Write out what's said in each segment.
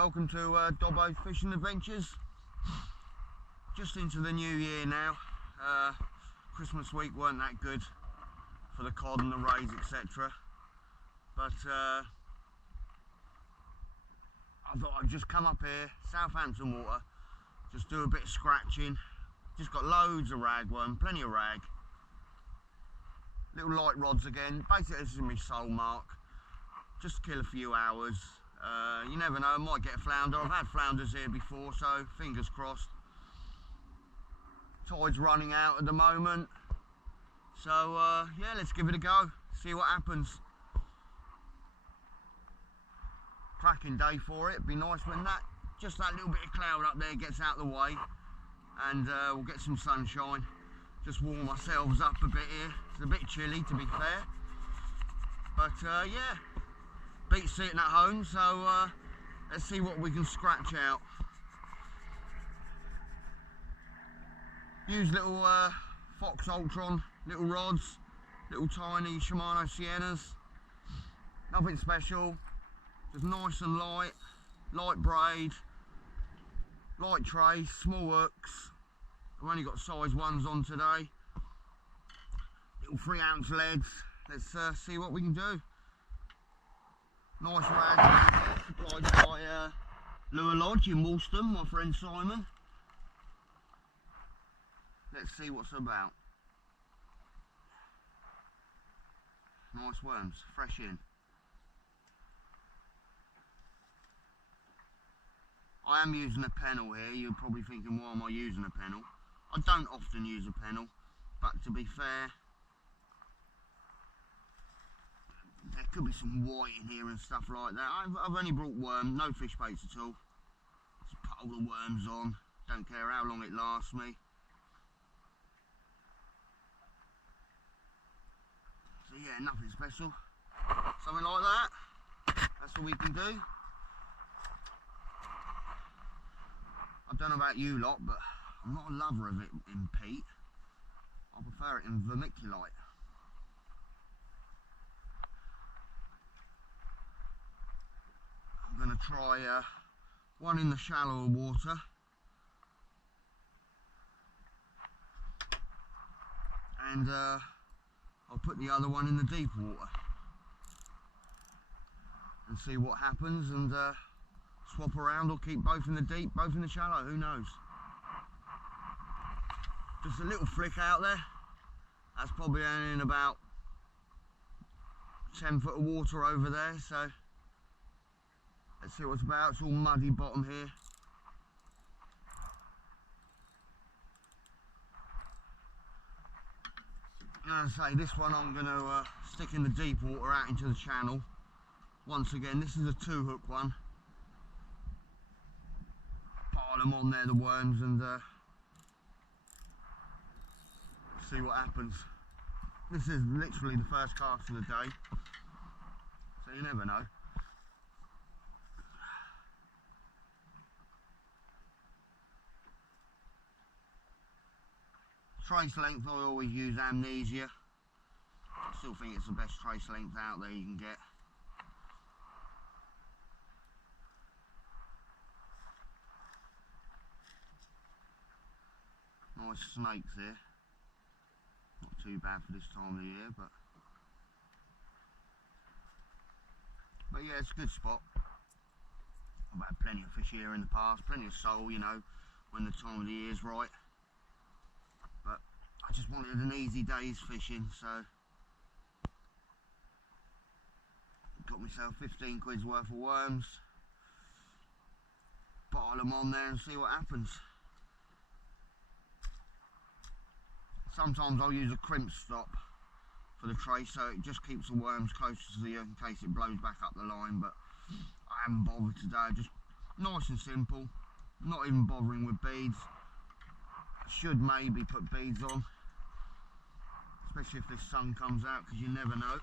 Welcome to Dobbo Fishing Adventures. Just into the new year now. Christmas week weren't that good for the cod and the rays, etc. But I thought I'd just come up here, Southampton water, just do a bit of scratching. Just got loads of ragworm, plenty of rag. Little light rods again. Basically this is my sole mark. Just kill a few hours. You never know, I might get a flounder. I've had flounders here before, so fingers crossed. Tide's running out at the moment. So yeah, let's give it a go. See what happens. Cracking day for it. It'd be nice when just that little bit of cloud up there gets out of the way, and we'll get some sunshine. Just warm ourselves up a bit here. It's a bit chilly, to be fair, but yeah, beats sitting at home. So let's see what we can scratch out. Use little Fox Ultron little rods, little tiny Shimano Siennas. Nothing special, just nice and light braid, light trace, small hooks. I've only got size 1s on today. Little 3-ounce leads. Let's see what we can do. Nice rag supplied by Lure Lodge in Woolston, my friend Simon. Let's see what's about. Nice worms, fresh in. I am using a pennel here. You're probably thinking, why am I using a pennel? I don't often use a pennel, but to be fair, there could be some white in here and stuff like that. I've only brought worm, no fish baits at all. Just put all the worms on, don't care how long it lasts me. So yeah, nothing special. Something like that, that's all we can do. I don't know about you lot, but I'm not a lover of it in peat. I prefer it in vermiculite. I'm going to try one in the shallower water. And I'll put the other one in the deep water. And see what happens, and swap around, or keep both in the deep, both in the shallow, who knows. Just a little flick out there. That's probably only in about 10 foot of water over there, so let's see what it's about. It's all muddy bottom here. And as I say, this one I'm going to stick in the deep water out into the channel. Once again, this is a 2-hook one. Pile them on there, the worms, and see what happens. This is literally the first cast of the day, so you never know. Trace length, I always use Amnesia. I still think it's the best trace length out there you can get. Nice snakes here. Not too bad for this time of the year, but yeah, it's a good spot. I've had plenty of fish here in the past, plenty of sole, you know, when the time of the year is right. But I just wanted an easy day's fishing, so got myself 15 quid's worth of worms. Pile them on there and see what happens. Sometimes I'll use a crimp stop for the trace, so it just keeps the worms closer to the in case it blows back up the line, but I haven't bothered today. Just nice and simple, not even bothering with beads. Should maybe put beads on, especially if this sun comes out, because you never know.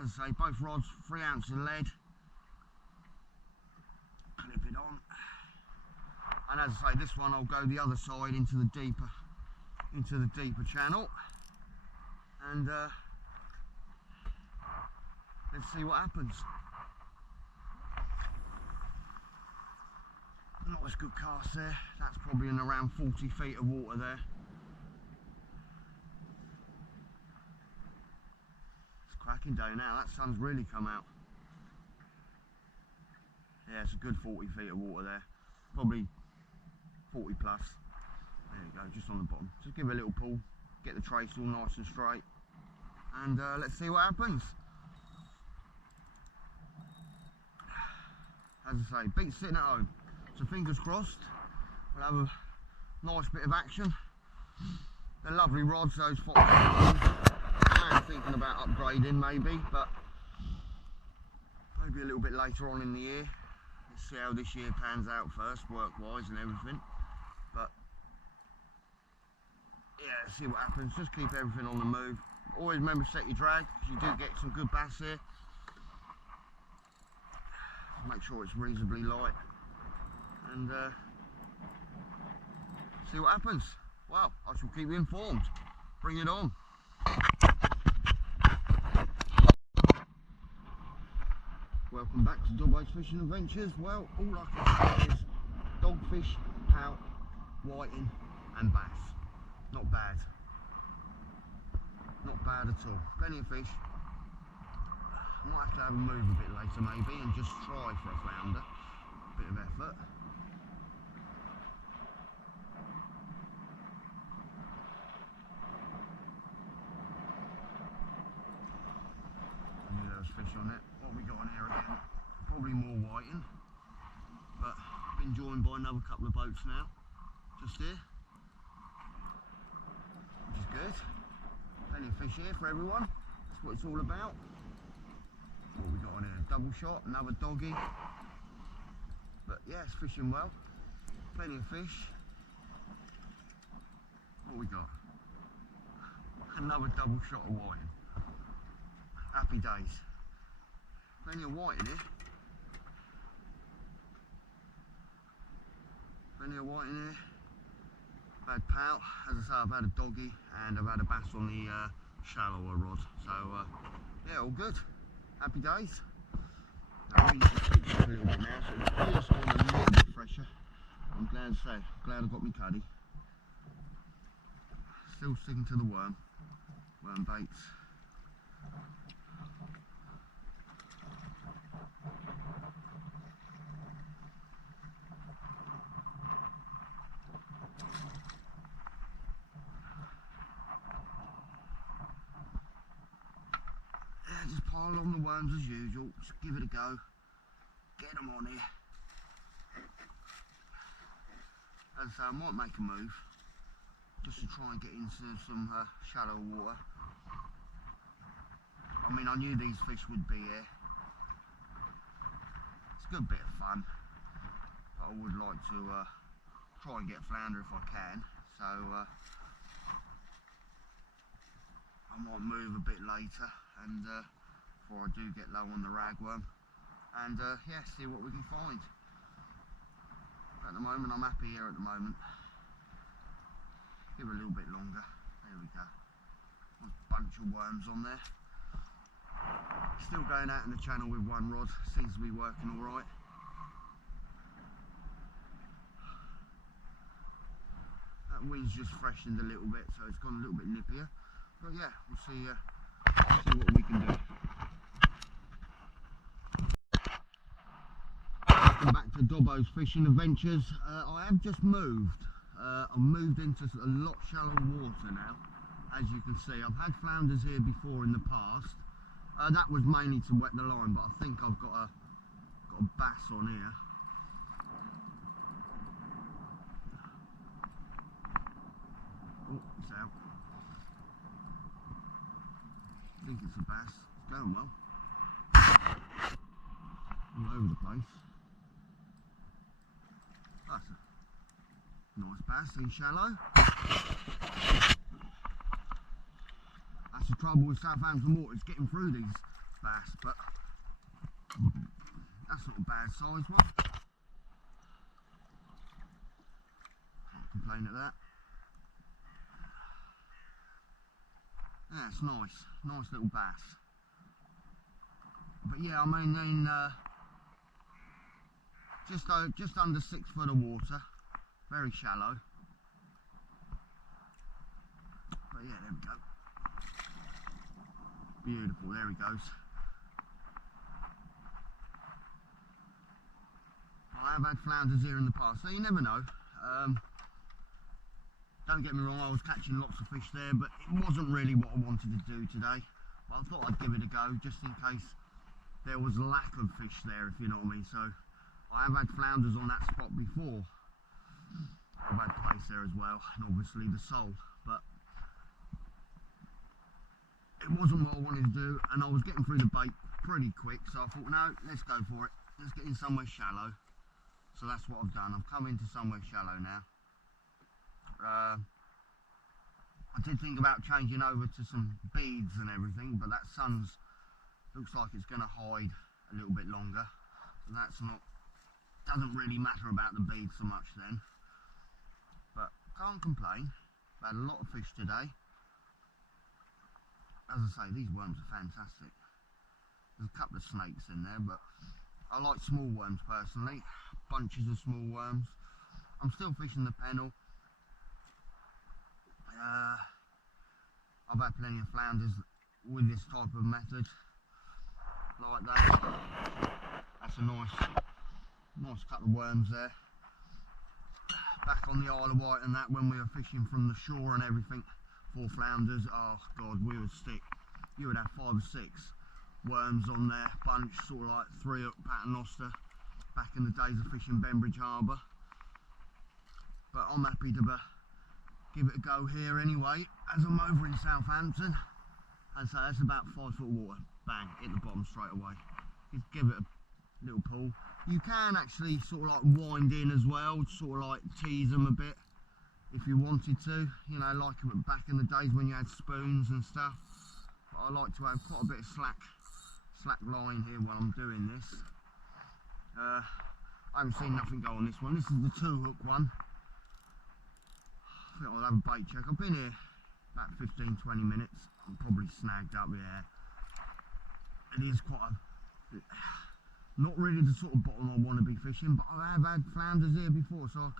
As I say, both rods 3 ounces of lead. Clip it on, and as I say, this one I'll go the other side into the deeper channel, and let's see what happens. Nice good cast there. That's probably in around 40 feet of water there. It's cracking day now. That sun's really come out. Yeah, it's a good 40 feet of water there. Probably 40 plus. There you go, just on the bottom. Just give it a little pull, get the trace all nice and straight, and let's see what happens. As I say, beats sitting at home, so fingers crossed we'll have a nice bit of action. They're lovely rods, those Fox. I'm thinking about upgrading maybe, but maybe a little bit later on in the year. Let's see how this year pans out first, work-wise and everything. But yeah, see what happens. Just keep everything on the move. Always remember to set your drag, because you do get some good bass here. Make sure it's reasonably light, and see what happens. Well, I shall keep you informed. Bring it on. Welcome back to Dogfish Fishing Adventures. Well, all I can say is dogfish, pout, whiting and bass. Not bad. Not bad at all. Plenty of fish. I might have to have a move a bit later maybe and just try for a flounder. Bit of effort. I knew there was fish on it. What have we got on here again? Probably more whiting. But been joined by another couple of boats now. Just here. Which is good. Plenty of fish here for everyone. That's what it's all about. What we got on here? Double shot, another doggy. But yeah, it's fishing well. Plenty of fish. What we got? Another double shot of whiting. Happy days. Plenty of white in here. Plenty of white in here. I've had pout, as I say, I've had a doggy, and I've had a bass on the shallower rod. So yeah, all good. Happy days. I really picked up a little bit now, so it's just going a little bit fresher. I'm glad to say, glad I got my cuddy. Still sticking to the worm baits. Just pile on the worms as usual, just give it a go, get them on here. As I say, I might make a move, just to try and get into some shallow water. I mean, I knew these fish would be here. It's a good bit of fun, but I would like to try and get flounder if I can, so I might move a bit later, and before I do get low on the ragworm, and yeah, see what we can find. At the moment, I'm happy here at the moment. Give it a little bit longer. There we go. Nice bunch of worms on there. Still going out in the channel with one rod. Seems to be working all right. That wind's just freshened a little bit, so it's gone a little bit nippier. But yeah, we'll see what we can do. Welcome back to Dobbo's Fishing Adventures. I have just moved. I've moved into a lot shallower water now, as you can see. I've had flounders here before in the past. That was mainly to wet the line, but I think I've got a bass on here. Oh, it's out. I think it's a bass. It's going well. All over the place. That's a nice bass in shallow. That's the trouble with Southampton water, it's getting through these bass, but that's not a bad size one. Can't complain at that. Yeah, it's nice. Nice little bass. But yeah, I mean, just under 6 foot of water, very shallow. But yeah, there we go. Beautiful, there he goes. I have had flounders here in the past, so you never know. Don't get me wrong, I was catching lots of fish there, but it wasn't really what I wanted to do today. But I thought I'd give it a go, just in case there was lack of fish there, if you know what I mean. So I have had flounders on that spot before. I've had place there as well, and obviously the sole, but it wasn't what I wanted to do, and I was getting through the bait pretty quick, so I thought, no, let's go for it. Let's get in somewhere shallow. So that's what I've done. I've come into somewhere shallow now. I did think about changing over to some beads and everything, but that sun's looks like it's going to hide a little bit longer, so that's not, doesn't really matter about the beads so much then. But can't complain. I've had a lot of fish today. As I say, these worms are fantastic. There's a couple of snakes in there, but I like small worms personally. Bunches of small worms. I'm still fishing the pennel. I've had plenty of flounders with this type of method, like that. That's a nice couple of worms there. Back on the Isle of Wight and that, when we were fishing from the shore and everything for flounders, oh god, we would stick, you would have 5 or 6 worms on there, bunch, sort of like 3-hook paternoster, back in the days of fishing Bembridge Harbour. But I'm happy to give it a go here anyway, as I'm over in Southampton. And so that's about 5 foot of water, bang, hit the bottom straight away. Just give it a little pull. You can actually sort of like wind in as well, sort of like tease them a bit if you wanted to, you know, like back in the days when you had spoons and stuff. But I like to have quite a bit of slack line here while I'm doing this. I haven't seen nothing go on this one. This is the 2-hook one. I think I'll have a bait check. I've been here about 15-20 minutes. I'm probably snagged up, yeah. It is quite a, not really the sort of bottom I want to be fishing, but I have had flounders here before, so I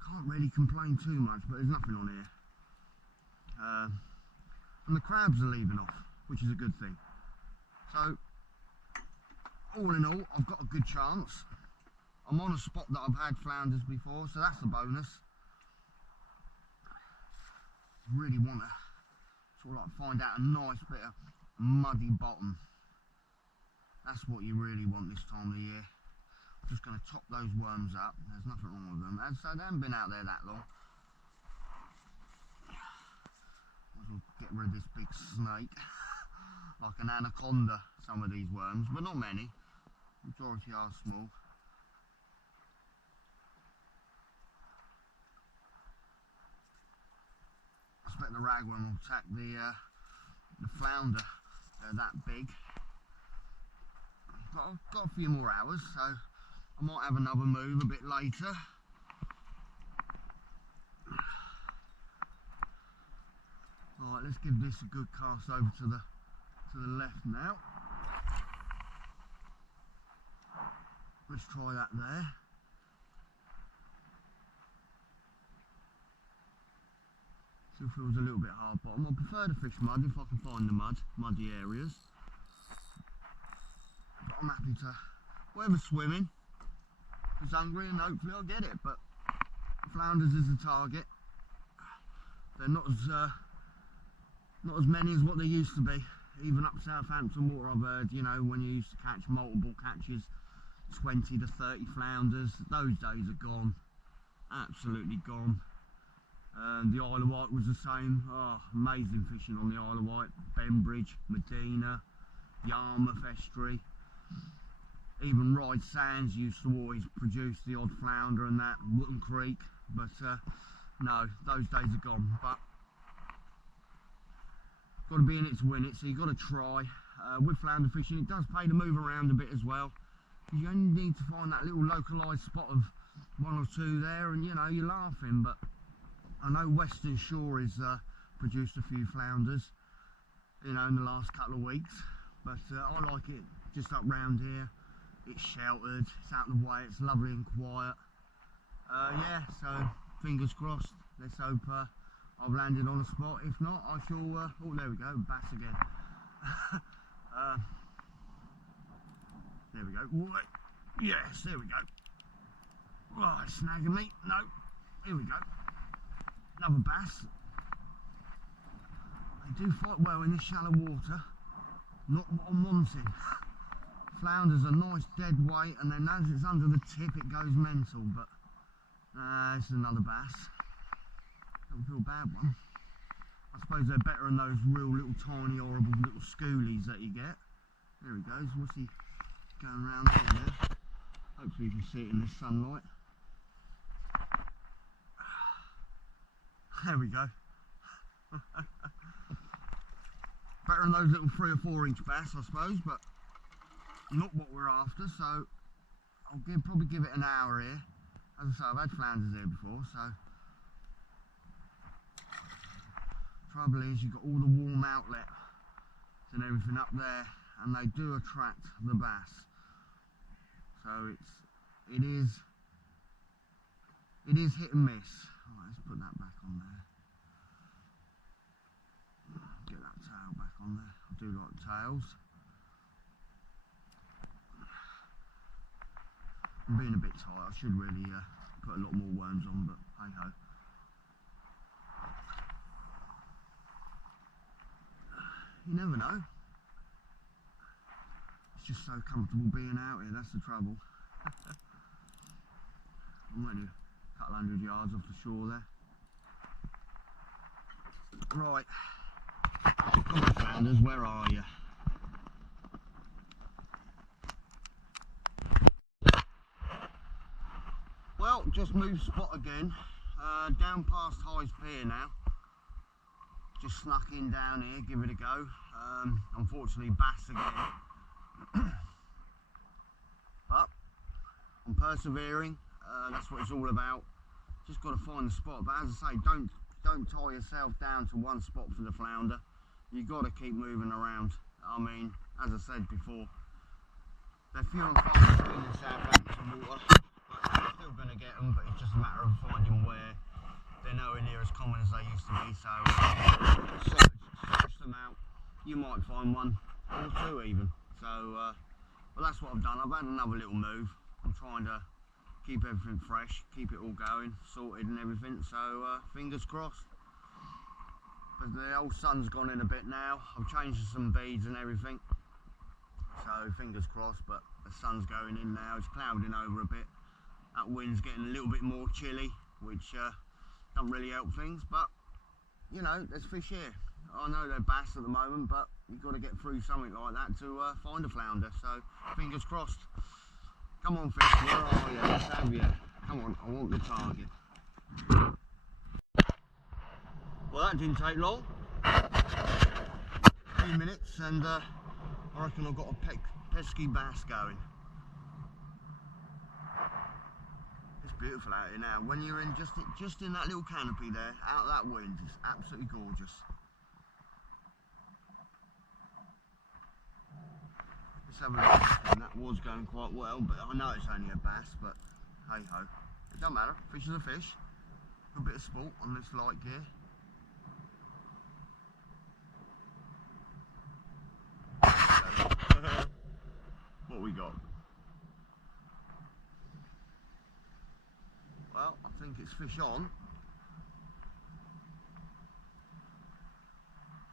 can't really complain too much, but there's nothing on here. And the crabs are leaving off, which is a good thing. So, all in all, I've got a good chance. I'm on a spot that I've had flounders before, so that's a bonus. Really want to sort of like find out a nice bit of muddy bottom. That's what you really want this time of year. I'm just going to top those worms up. There's nothing wrong with them, and so they haven't been out there that long. Might as well get rid of this big snake. Like an anaconda, some of these worms, but not many. Majority are small. I expect the ragworm will attack the flounder. They're that big. But I've got a few more hours, so I might have another move a bit later. Alright, let's give this a good cast over to the left now. Let's try that there. Still feels a little bit hard bottom. I prefer to fish mud if I can find the muddy areas. But I'm happy to, whoever's swimming is hungry, and hopefully I'll get it. But flounders is the target. They're not as many as what they used to be. Even up Southampton water, I've heard, you know, when you used to catch multiple catches, 20 to 30 flounders, those days are gone. Absolutely gone. The Isle of Wight was the same. Oh, amazing fishing on the Isle of Wight. Bembridge, Medina, Yarmouth estuary. Even Ryde Sands used to always produce the odd flounder and that, Wootton Creek. But no, those days are gone. But got to be in it to win it, so you've got to try. With flounder fishing, it does pay to move around a bit as well. You only need to find that little localised spot of 1 or 2 there, and you know, you're laughing. But I know Western Shore has produced a few flounders, you know, in the last couple of weeks. But I like it just up round here it's sheltered, it's out of the way, it's lovely and quiet. Yeah, so fingers crossed. Let's hope I've landed on a spot. If not, I shall. Oh, there we go, bass again. There we go. Yes, there we go. Right, snagging me. No, here we go. Another bass. They do fight well in this shallow water. Not what I'm wanting. Flounders are nice dead weight, and then as it's under the tip, it goes mental. But this is another bass. Don't feel a bad one. I suppose they're better than those real little tiny horrible little schoolies that you get. There he goes. What's he going around there? Hopefully you can see it in this sunlight. There we go. Better than those little 3 or 4 inch bass, I suppose, but not what we're after. So I'll probably give it an hour here. As I say, I've had flounders here before, so trouble is you've got all the warm outlets and everything up there, and they do attract the bass. So it is hit and miss. Right, let's put that back on there. Get that tail back on there. I do like tails. I'm being a bit tight. I should really put a lot more worms on, but hey ho. You never know. It's just so comfortable being out here, that's the trouble. I'm only a couple 100 yards off the shore there. Right. Come on, flounders, where are you? Well, just moved spot again. Down past High's Pier now. Just snuck in down here, give it a go. Unfortunately, bass again. But I'm persevering. That's what it's all about. Just got to find the spot. But as I say, don't tie yourself down to one spot for the flounder. You've got to keep moving around. I mean, as I said before, they're few and far between in Southampton water. But you're still going to get them, but it's just a matter of finding where. They're nowhere near as common as they used to be, so search them out. You might find one or two even. So, well, that's what I've done. I've had another little move. I'm trying to keep everything fresh, keep it all going, sorted and everything. So, fingers crossed. But the old sun's gone in a bit now. I've changed some beads and everything. So, fingers crossed. But the sun's going in now. It's clouding over a bit. That wind's getting a little bit more chilly, which don't really help things, but you know, there's fish here. I know they're bass at the moment, but you've got to get through something like that to find a flounder, so fingers crossed. Come on, fish, where are you? Let's have you. Come on, I want the target. Well, that didn't take long. A few minutes, and I reckon I've got a pesky bass going. Beautiful out here now. When you're in just in that little canopy there, out of that wind, it's absolutely gorgeous. Let's have a look. And that was going quite well, but I know it's only a bass, but hey ho, it don't matter. Fish is a fish. A bit of sport on this light gear. What we got? Well, I think it's fish on.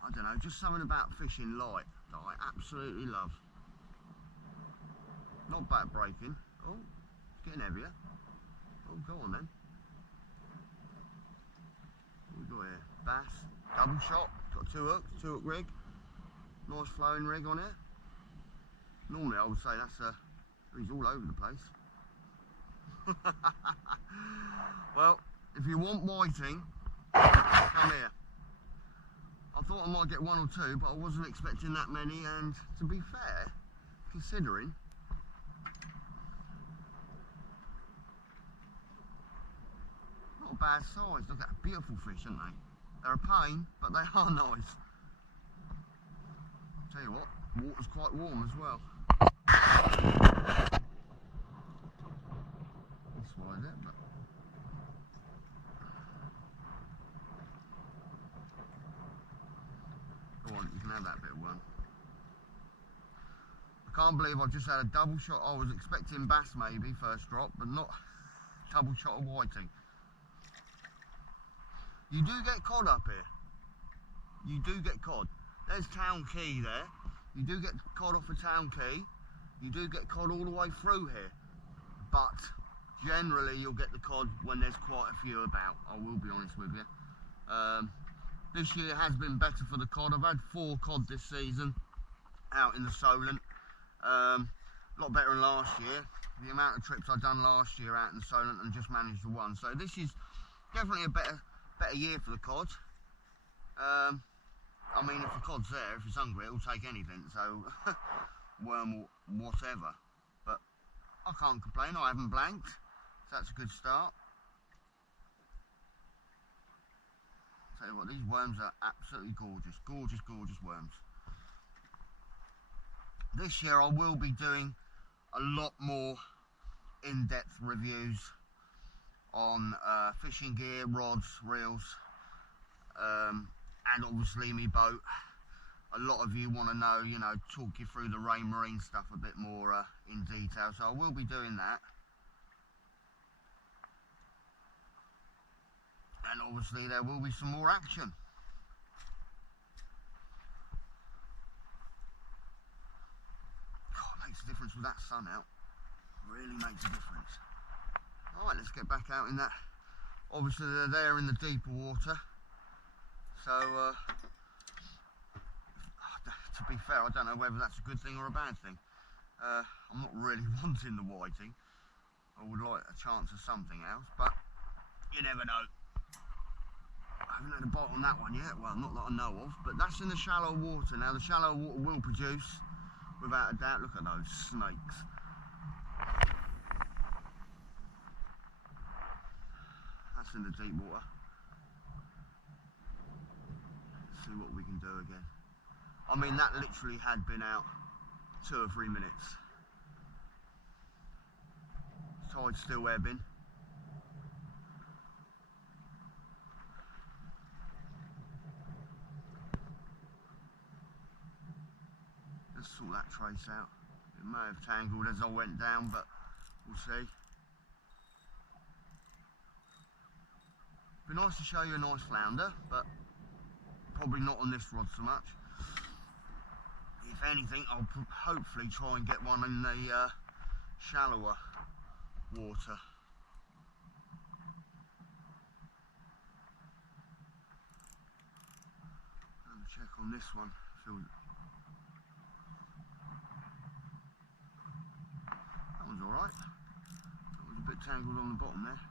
I don't know, just something about fishing light that I absolutely love. Not back breaking. Oh, it's getting heavier. Oh, go on then. What we got here? Bass, double shot, got 2 hooks, 2 hook rig. Nice flowing rig on here. Normally I would say he's all over the place. Well, if you want whiting, come here. I thought I might get 1 or 2, but I wasn't expecting that many, and to be fair, considering, not a bad size. Look at that, beautiful fish, aren't they? They're a pain, but they are nice. Tell you what, water's quite warm as well. can't believe I've just had a double shot. I was expecting bass maybe first drop, but not double shot of whiting. You do get cod up here. You do get cod. There's Town Quay there. You do get cod off of Town Quay. You do get cod all the way through here. But generally you'll get the cod when there's quite a few about. I will be honest with you. This year has been better for the cod. I've had 4 cod this season out in the Solent. A lot better than last year. The amount of trips I've done last year out in the Solent and just managed the one. So this is definitely a better year for the cod. I mean, if the cod's there, if it's hungry, it'll take anything, so worm or whatever. But I can't complain, I haven't blanked, so that's a good start. Tell you what, these worms are absolutely gorgeous, gorgeous, gorgeous worms. This year I will be doing a lot more in-depth reviews on fishing gear, rods, reels, and obviously my boat. A lot of you want to know, you know, talk you through the Rain Marine stuff a bit more in detail, so I will be doing that. And obviously there will be some more action. God, it makes a difference with that sun out. Really makes a difference. Alright, let's get back out in that. Obviously they're there in the deeper water. So, to be fair, I don't know whether that's a good thing or a bad thing. I'm not really wanting the whiting. I would like a chance of something else, but you never know. I haven't had a bite on that one yet. Well, not that I know of, but that's in the shallow water. Now, the shallow water will produce, without a doubt. Look at those snakes. That's in the deep water. See what we can do again. I mean, that literally had been out 2 or 3 minutes. Tide's still ebbing. Let's sort that trace out. It may have tangled as I went down, but we'll see. Be nice to show you a nice flounder, but probably not on this rod so much. If anything, I'll hopefully try and get one in the shallower water. Have a check on this one. That one's alright. That was a bit tangled on the bottom there.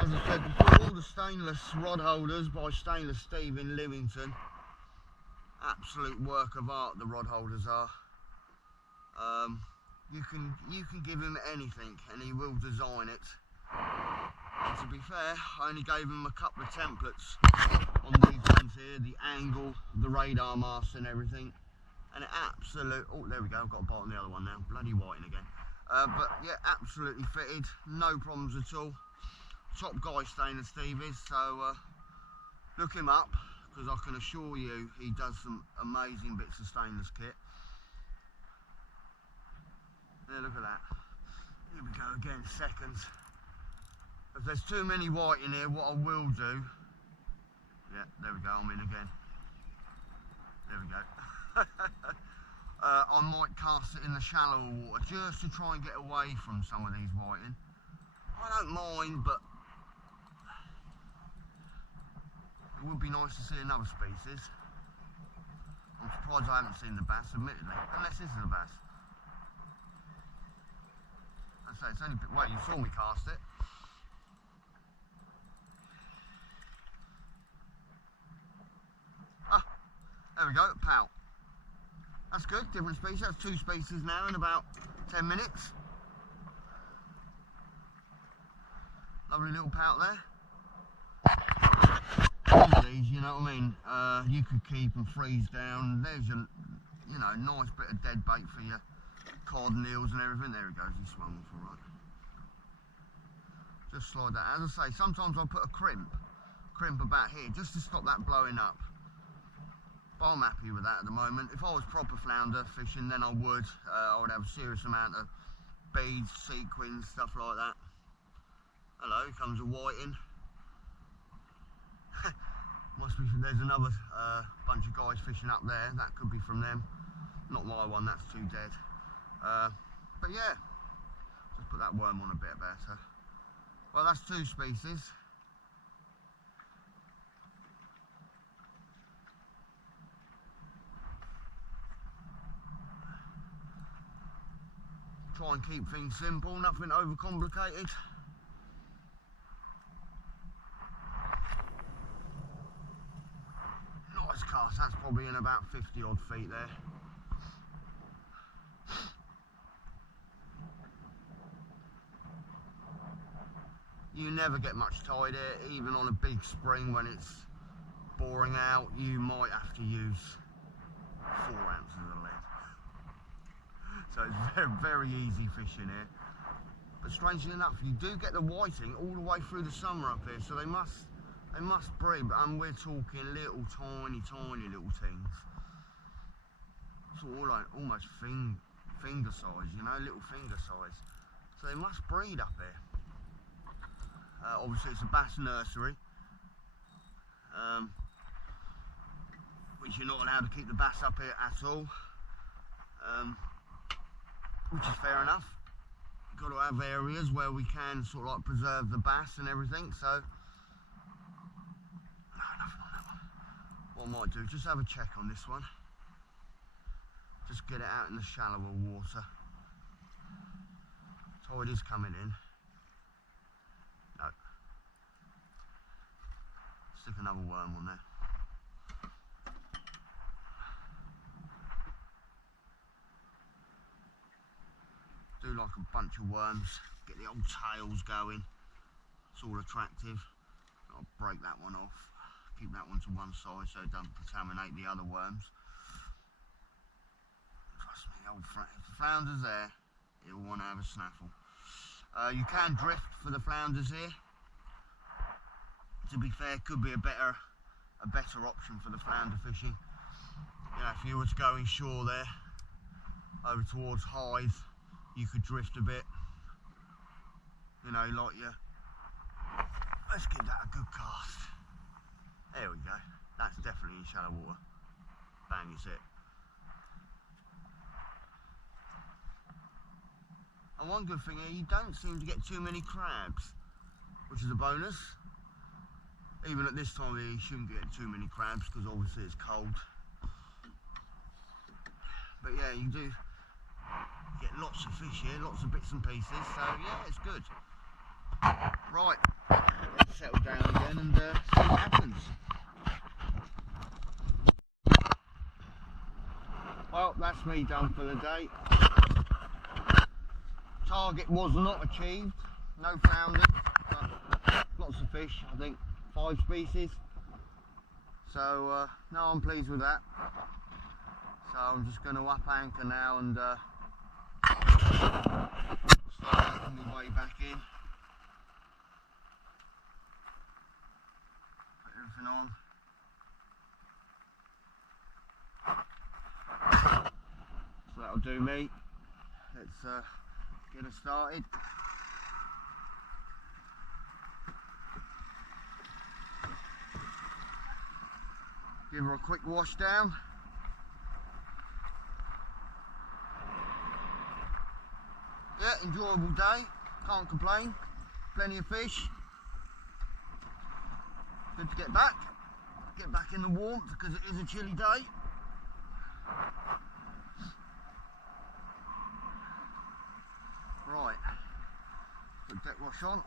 As I said before, all the stainless rod holders by Stainless Steve in Lymington. Absolute work of art the rod holders are. You can give him anything and he will design it. And to be fair, I only gave him a couple of templates on these ones here, the angle, the radar mast and everything. And it absolutely, oh there we go, I've got a bite on the other one now, bloody whiting again. But yeah, absolutely fitted, no problems at all. Top guy Stainless Steve is, so look him up, because I can assure you he does some amazing bits of stainless kit. Yeah, look at that. Here we go again, seconds. If there's too many white in here, what I will do, yeah, there we go, I'm in again. There we go. I might cast it in the shallower water just to try and get away from some of these whiting. I don't mind, but it would be nice to see another species. I'm surprised I haven't seen the bass, admittedly, unless this is a bass. I say it's only a bit, well, you saw me cast it. Ah, there we go, Pout. That's good, different species. That's 2 species now in about 10 minutes. Lovely little Pout there. Some of these, you know what I mean, you could keep and freeze down. There's your, you know, nice bit of dead bait for your cod and eels and everything. There he goes, he swung off all right. Just slide that. As I say, sometimes I'll put a crimp about here just to stop that blowing up. But I'm happy with that at the moment. If I was proper flounder fishing, then I would have a serious amount of beads, sequins, stuff like that. Hello, here comes a whiting. Must be, there's another bunch of guys fishing up there. That could be from them. Not my one, that's too dead. But yeah, just put that worm on a bit better. Well, that's 2 species. Try and keep things simple, nothing overcomplicated. Nice cast, that's probably in about 50 odd feet there. You never get much tide here, even on a big spring when it's boring out. You might have to use 4 ounces of lead. So it's very, very easy fishing here. But strangely enough, you do get the whiting all the way through the summer up here, so they must breed, and we're talking little tiny little things. It's all like almost finger size, you know, little finger size. So they must breed up here. Obviously it's a bass nursery, which you're not allowed to keep the bass up here at all, which is fair enough. Got to have areas where we can sort of like preserve the bass and everything. So no, nothing on that one. What I might do, just have a check on this one, just get it out in the shallower water. Tide is coming in. No. Stick another worm on there. Do like a bunch of worms, get the old tails going. It's all attractive. I'll break that one off, keep that one to one side so it doesn't contaminate the other worms. Trust me, if the flounder's there, you'll want to have a snaffle. You can drift for the flounders here. To be fair, could be a better option for the flounder fishing. You know, if you were to go inshore there, over towards Hythe, you could drift a bit. You know, like you. Let's give that a good cast. There we go. That's definitely in shallow water. Bang, is it. And one good thing here, you don't seem to get too many crabs, which is a bonus. Even at this time of year, you shouldn't get too many crabs because obviously it's cold. But yeah, you do get lots of fish here, lots of bits and pieces, so yeah, it's good. Right, let's settle down again and see what happens. Well, that's me done for the day. Target was not achieved, no flounder, but lots of fish, I think 5 species. So no, I'm pleased with that. So I'm just going to up anchor now and start making my way back in. Put everything on. So that'll do me. Let's get us started. Give her a quick wash down. Yeah, enjoyable day, can't complain, plenty of fish. Good to get back in the warmth because it is a chilly day. Right, put deck wash on.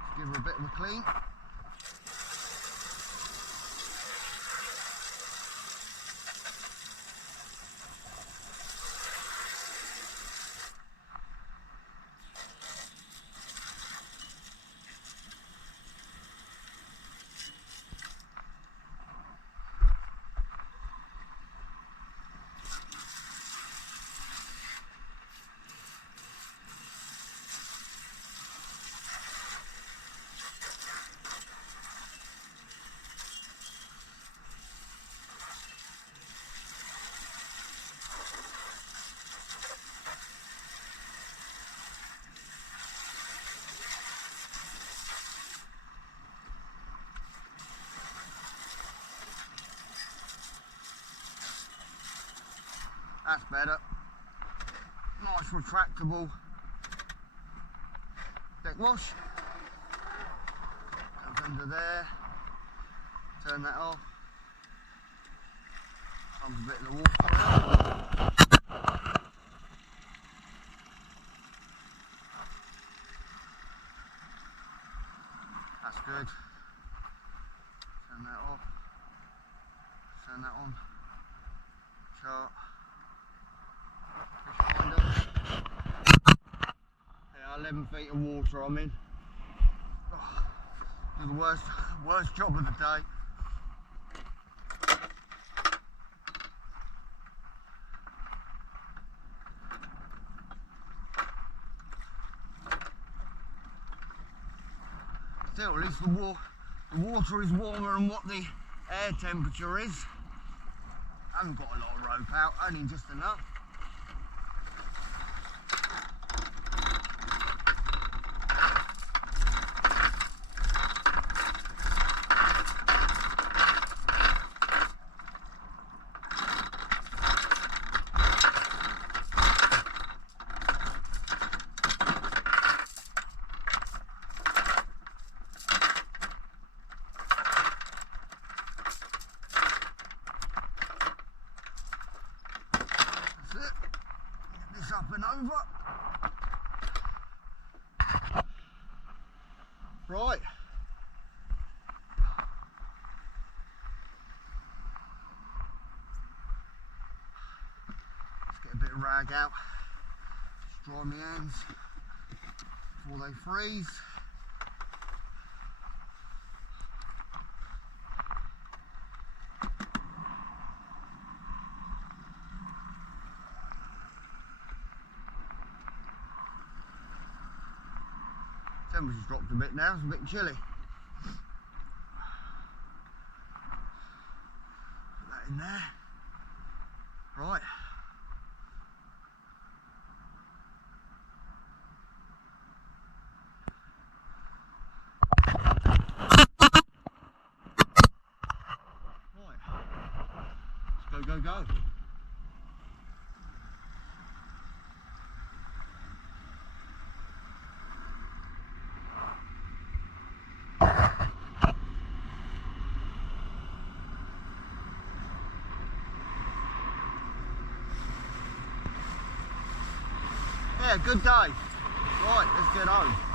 Let's give her a bit of a clean. That's better. Nice retractable deck wash. Goes under there. Turn that off. Pump a bit of the water out. That's good. Turn that off. Turn that on. Chart. Fish finder. Yeah, 11 feet of water I'm in. Oh, this is the worst job of the day. Still, at least the water is warmer than what the air temperature is. I haven't got a lot of rope out, only just enough. Up and over. Right. Let's get a bit of rag out. Just dry my hands before they freeze. Temperature's dropped a bit now, it's a bit chilly. Put that in there. Right. Right. Let's go. Yeah, good day. Right, let's get home.